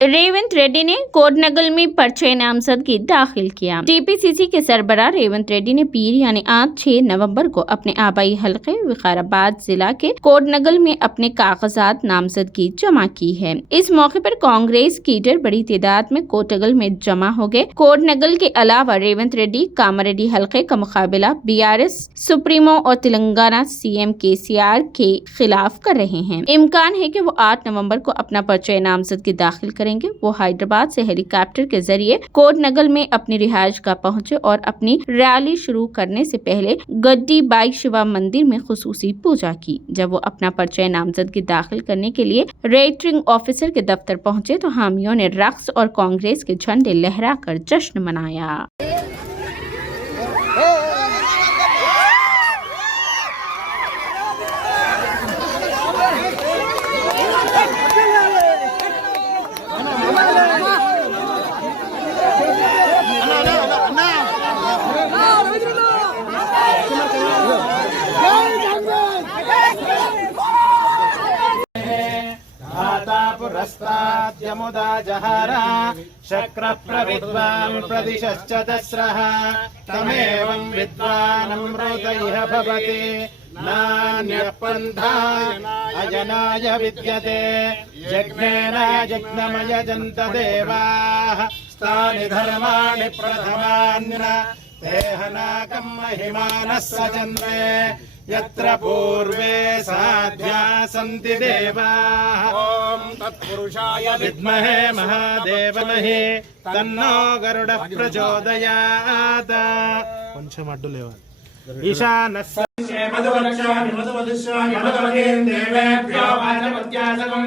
रेवंत रेड्डी ने कोडनगल में पर्चे नामजदगी दाखिल किया। टीपीसीसी के सरबराह रेवंत रेड्डी ने पीर यानी आज 6 नवंबर को अपने आबाई हलके विकाराबाद जिला के कोडनगल में अपने कागजात नामजदगी जमा की है। इस मौके पर कांग्रेस लीडर बड़ी तादाद में कोटगल में जमा हो गए। कोडनगल के अलावा रेवंत रेड्डी कामारेड्डी हलके का मुकाबला बीआरएस सुप्रीमो और तेलंगाना सीएम केसीआर के खिलाफ कर रहे हैं। इम्कान है कि वो 8 नवंबर को अपना पर्चा नामजदगी दाखिल करेंगे। वो हैदराबाद से हेलीकॉप्टर के जरिए कोडनगल में अपनी रिहाइश गाह पहुंचे और अपनी रैली शुरू करने से पहले गड्डी बाई शिवा मंदिर में खुसूसी पूजा की। जब वो अपना पर्चा नामजदगी दाखिल करने के लिए रिटर्निंग ऑफिसर के दफ्तर पहुंचे तो हामियों ने रक्स और कांग्रेस के झंडे लहराकर जश्न मनाया। पुरस्ताद्यमुदा जहारा शक्र प्रविद्वान् प्रदिशश्च तस्रः तमेवं विद्वानमृत इह भवति नान्यः पन्था अजनाय विद्यते यज्ञेन यज्ञमयजन्त देवाः तानि धर्माणि प्रथमान्यः तेहनाकं महिमानः सचन्द्रे यत्र पूर्वे साध्या सन्ति देवाः ॐ तत्पुरुषाय विद्महे महादेवमहे तन्नो गरुडः प्रचोदयात् కొంచెం అడ్డు లేవాలి ఈశానస్య మధువక్షామి మధువదుష్యామి మధువదేం దేవేభ్యో వాచమత్యాసకం